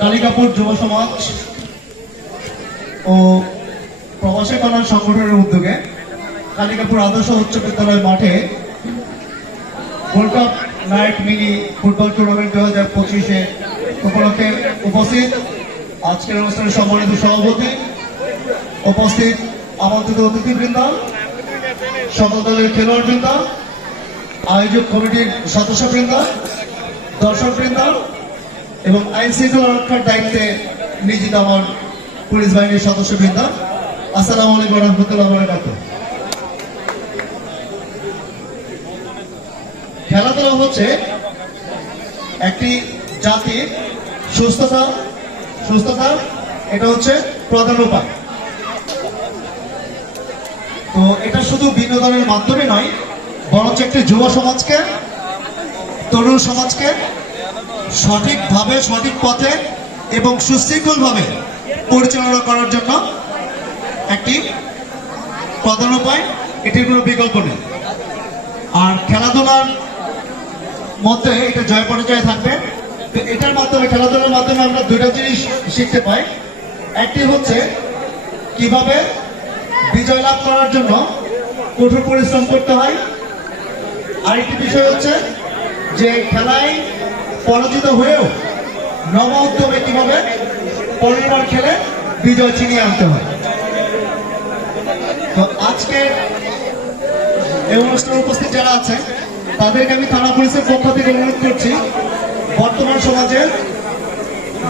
কালিকাপুর যুব সমাজ ও প্রবাসী কল্যাণ সংগঠনের উদ্যোগে কালিকাপুর আদর্শ উচ্চ বিদ্যালয় মাঠে world cup night mini football tournament দু হাজার পঁচিশে উপলক্ষে উপস্থিত আজকের অনুষ্ঠানের সম্মানিত সভাপতি উপস্থিত আমন্ত্রিত অতিথিবৃন্দ, সকল দলের খেলোয়াড়বৃন্দ আয়োজক কমিটির সদস্যবৃন্দ, দর্শকবৃন্দ এবং আইন শৃঙ্খলা রক্ষার দায়িত্বে নিয়োজিত আমার পুলিশ বাহিনীর সদস্যবৃন্দ। আসসালামু আলাইকুম রহমতুল্লাহ বারাকাতুহ। খেলাধুলা হচ্ছে একটি জাতির সুস্থতা সুস্থতা, এটা হচ্ছে প্রধান উপায়। তো এটা শুধু বিনোদনের মাধ্যমে নয় বরঞ্চ একটি যুব সমাজকে, তরুণ সমাজকে সঠিকভাবে, সঠিক পথে এবং সুশৃঙ্খলভাবে পরিচালনা করার জন্য একটি প্রধান উপায়, এটির কোনো বিকল্প নেই। আর খেলাধুলার মধ্যে এটা জয় পরাজয় থাকবে। তো এটার মাধ্যমে, খেলাধুলার মাধ্যমে আমরা দুইটা জিনিস শিখতে পাই। একটি হচ্ছে কীভাবে বিজয় লাভ করার জন্য কঠোর পরিশ্রম করতে হয় আরেকটি বিষয় হচ্ছে যে খেলায় পরাজিত হয়েও নব উদ্যমে কীভাবে পরেরবার খেলে বিজয় ছিনিয়ে আনতে হয়। তো আজকে এই অনুষ্ঠানে উপস্থিত যারা আছে তাদেরকে আমি থানা পুলিশের পক্ষ থেকে অনুরোধ করছি, বর্তমান সমাজে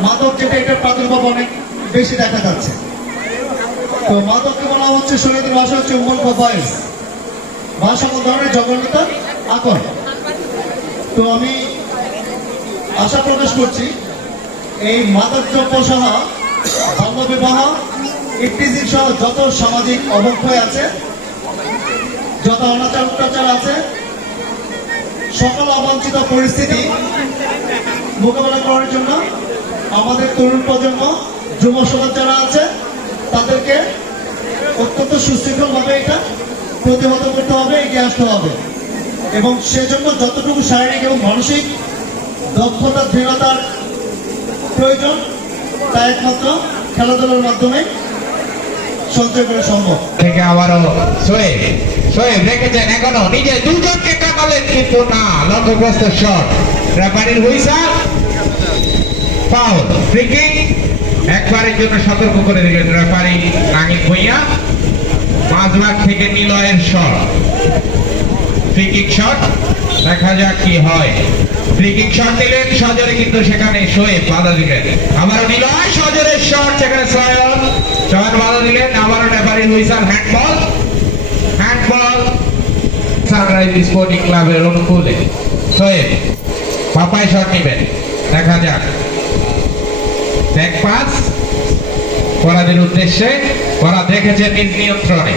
মাদক যেটা, এটার প্রাদুর্ভাব অনেক বেশি দেখা যাচ্ছে। তো মাদককে বলা হচ্ছে শরীরের ভাষা হচ্ছে উমল বা বয়স সকল ধরনের জঘন্যতা আকর তো আমি আশা প্রকাশ করছি, এই মাদকদ্রব্য সহ বাল্য বিবাহ ইফটিজিং সহ যত সামাজিক অবক্ষয় আছে, যত অনাচার, অত্যাচার আছে, সকল অবাঞ্ছিত পরিস্থিতি মোকাবেলা করার জন্য আমাদের তরুণ প্রজন্ম, যুব সমাজ যারা আছে, তাদেরকে অত্যন্ত সুশৃঙ্খলভাবে এটা প্রতিহত করতে হবে, এগিয়ে আসতে হবে। এবং সেজন্য যতটুকু শারীরিক এবং মানসিক দক্ষতা, দৃঢ়তার প্রয়োজন, তা একমাত্র খেলাধুলার মাধ্যমে সম্ভব। থেকে আবারও লক্ষ্যগ্রস্ত একবারের জন্য সতর্ক করে ভুইয়া। মাঝমাঠ থেকে নিলয়ের শট ফ্রিকিং শট। দেখা যাক কি হয়। ফ্রিকিং শট দিলেন সজরে কিন্তু সেখানে শোয়েব বাধা দিলেন। আবারও নিলয় সজরের শট, সেখানে সয়ন। সয়ন বাধা দিলেন, আবারও referee whistle handball. Handball sunrise sporting ক্লাবের অনুকূলে শোয়েব পাপাই শট নেবেন। দেখা যাক। ব্যাক পাস করাদের উদ্দেশ্যে, করা দেখেছে নিজ নিয়ন্ত্রণে।